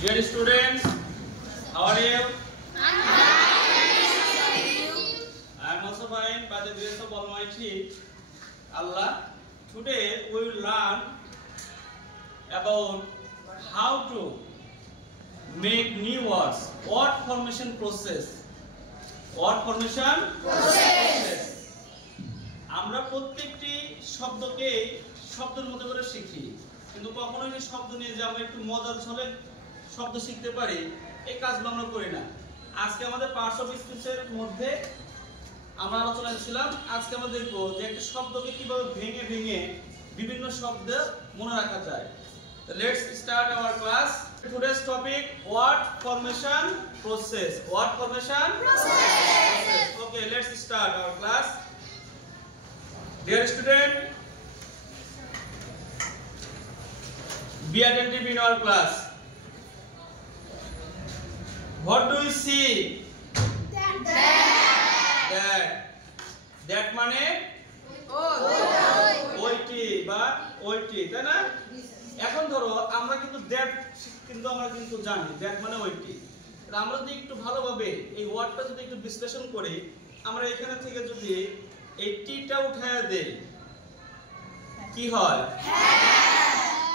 Dear students, how are you? I am also fine by the grace of Almighty Allah. Today we will learn about how to make new words. Word formation process. Word formation process. আমরা প্রত্যেকটি শব্দকে শব্দের মতো করে শিখি, কিন্তু কখনোই এই শব্দ নিয়ে যে আমরা একটু মজার ছলে শব্দ শিখতে পারি এই কাজগুলো আমরা করি না। আজকে আমাদের পার্টস অফ স্পিচের মধ্যে আমরা আলোচনায় ছিলাম। আজকে আমরা দেখবো যে একটা শব্দকে কিভাবে ভেঙে ভেঙে বিভিন্ন শব্দ মনে রাখা যায়। Let's start our class. Today's topic: word formation process. Word formation process. Okay, let's start our class. Dear student, be attentive in our class. What do you see? That মানে ওইটি বা ওইটি, তাই না? এখন ধরো আমরা কিন্তু that আমরা কিন্তু জানি that মানে ওইটি। আমরা যদি একটু ভালোভাবে এই ওয়ার্ডটা যদি একটু বিশ্লেষণ করি, আমরা এখানে থেকে যদি এই টিটা উঠায়া দেই কি হয়?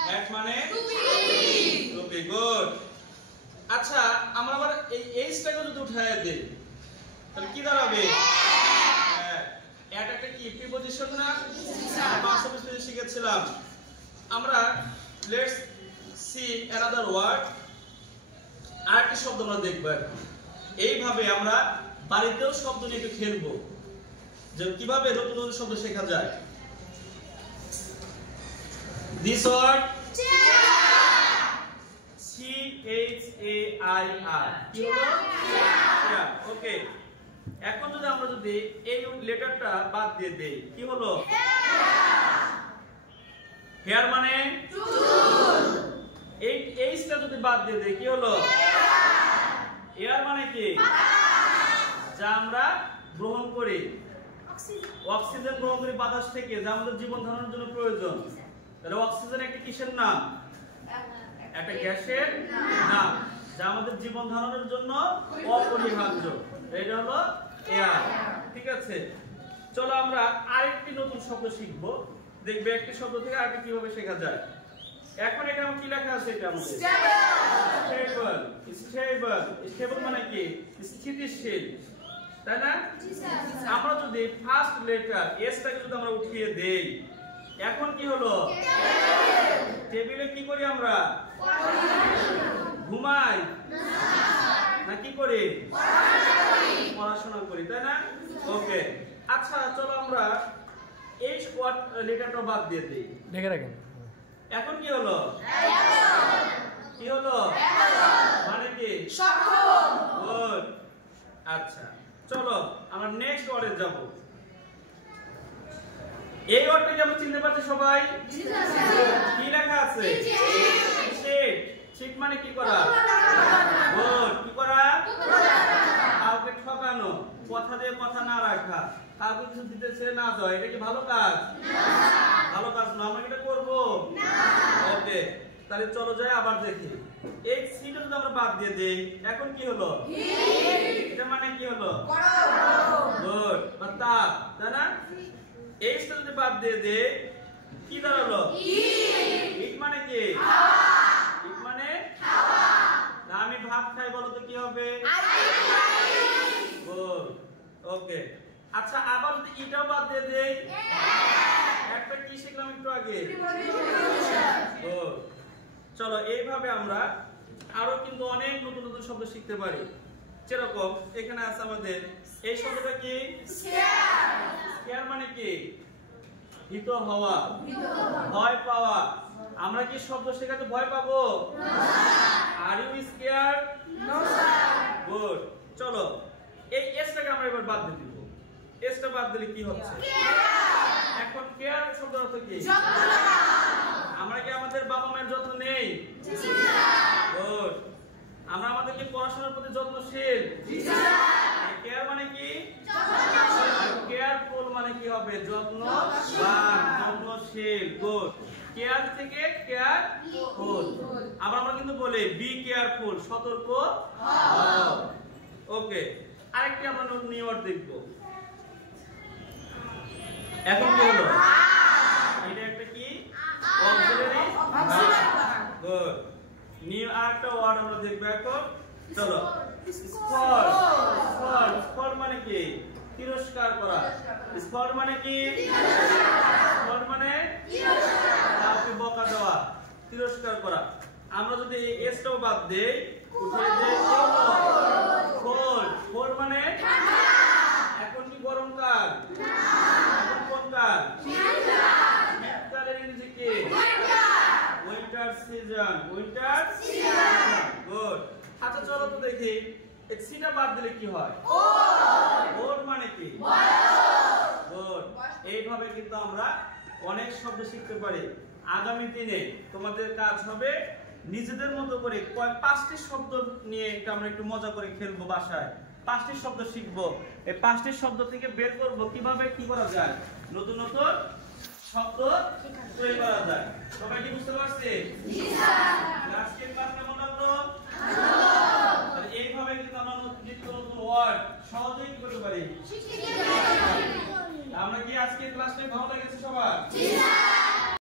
হ্যাট মানে টুপি। গুড। আচ্ছা, আমরা আবার এই এইচটাকে যদি উঠায়া দেই তাহলে কি দাঁড়াবে? এটা একটা কি প্রিপজিশন না? পাঁচশো বিশ শিখেছিলাম আমরা। Let's see another word. আরেকটি শব্দ আমরা দেখব। এইভাবে আমরা বাড়িতেও শব্দ নিয়ে একটু খেলবো যে কিভাবে নতুন নতুন শব্দ শেখা যায়। This word C-H-A-I-R কি হলো? চেয়ার। ওকে, এখন যদি আমরা যদি এই লেটারটা বাদ দিয়ে দেই কি হলো? হেয়ার মানে চুল। এই এইচটা যদি বাদ দিয়ে দেই কি হলো? এয়ার মানে কি? যা আমরা গ্রহণ করি, অক্সিজেন গ্রহণ করি বাতাস থেকে, যা আমাদের জীবন ধারণের জন্য প্রয়োজন। তাহলে অক্সিজেন একটা কিসের নাম? একটা গ্যাসের নাম, যা আমাদের জীবন ধারণের জন্য অপরিহার্য। এটা হলো এয়ার। ঠিক আছে, চলো আমরা আরেকটি নতুন শব্দ শিখবো। দেখবে একটি শব্দ থেকে আরেকটি কিভাবে শেখা যায়। এখন এটা কি লেখা আছে? এটা আমাদের স্টেবল। স্টেবল, স্টেবল মানে কি? স্থিতিশীল, তাই না? আমরা যদি ফার্স্ট লেটার এসটাকে যদি আমরা উঠিয়ে দেই এখন কি হলো? টেবিলে কি করি আমরা? ঘুমাই না কি করি? পড়াশোনা করি, তাই না? ওকে, আচ্ছা চলো আমরা এই স্কোয়াড লেটারটা বাদ দিয়ে দেই। দেখে রাখেন। এখন কি হলো? কি হলো? মানে কি? সক্ষম। গুড। আচ্ছা চলো আমরা নেক্সট ওয়ার্ডে যাব। এই ওয়ার্ডটাকে আমরা চিনতে পারছি সবাই? কি লেখা আছে? চিট। চিট মানে কি করা? গুড। কি করা? কাউকে ঠকানো, কথা দিয়ে কথা না রাখা, কাউকে কিছু দিতেছে না দেওয়া। এটা কি ভালো কাজ? ভালো কাজ না। আমরা এটা করব না। ওকে, তাহলে চলো যাই আবার দেখি। এই সিটা যদি আমরা বাদ দিয়ে দেই এখন কি হলো? এটা মানে কি হলো? গুড। তাপ, তাই না? এইটা যদি বাদ দিয়ে দেই কি দাঁড়ালো? ইট মানে কি? ইট মানে খাওয়া। না আমি ভাত খাই বলো তো কি হবে? গুড। ওকে, আচ্ছা আবার যদি ইটাও বাদ দিয়ে দেই একটা কি শিখলাম একটু আগে? গুড। চলো এইভাবে আমরা আরো কিন্তু অনেক নতুন নতুন শব্দ শিখতে পারি। যেরকম এখানে আছে আমাদের এই শব্দটা কি? স্কেয়ার মানে কি? ভীত হওয়া, ভয় পাওয়া। আমরা কি শব্দ শেখাতে ভয় পাবো? Are you scare? No sir. Good. চলো এই এসটাকে আমরা এবার বাদ দিয়ে দিব। এসটা বাদ দিলে কি হচ্ছে? এখন কেয়ার শব্দের অর্থ কি? আমরা কি আমাদের বাবা মায়ের যত্ন নেই? গুড। আমরা আমাদের কি পড়াশোনার প্রতি যত্নশীল? কেয়ার মানে কি? কেয়ারফুল মানে কি হবে? যত্নবান, যত্নশীল। গুড। কেয়ার থেকে কেয়ারফুল। আবার আমরা কিন্তু বলি বি কেয়ারফুল, সতর্ক হও। ওকে, আরেকটি আমরা নিউ ওয়ার্ড দেখব। এখন কি হলো? এটা একটা কি অক্সিলারি ভার্ব। গুড। নিউ আরেকটা ওয়ার্ড আমরা দেখব এখন। চলো, স্কল। স্কল, স্কল মানে কি? তিরস্কার করা। স্কল মানে কি? স্কল মানে কাউকে বকা দেওয়া, তিরস্কার করা। আমরা যদি এসটাও বাদ দেই, উঠে দেই কোল্ড। কোল্ড মানে এখন কি গরমকাল? এখন কোন কাল? শীতকালের ইংরেজি কি? Winter season. Winter season. Good. আচ্ছা চলো তো দেখি এই সিটা বাদ দিলে কি হয়? ওল্ড মানে কি? গুড। এইভাবে কিন্তু আমরা অনেক শব্দ শিখতে পারি। আগামী দিনে তোমাদের কাজ হবে নিজেদের মতো করে 5টি শব্দ নিয়ে আমরা একটু মজা করে খেলবো বাসায়। 5টি শব্দ শিখবো। এই 5টি শব্দ থেকে বের করব কিভাবে কি করা যায়, নতুন নতুন শব্দ তৈরি করা যায়। সবাই কি বুঝতে পারছে? জি স্যার। আজকের ক্লাস কেমন লাগলো? ভালো। এইভাবে কিন্তু আমরা নিত্য নতুন ওয়ার্ড সহজেই কি করতে পারি, শিখতে পারি। আমরা কি আজকে ক্লাসটা ভালো লেগেছে সবার? জি স্যার।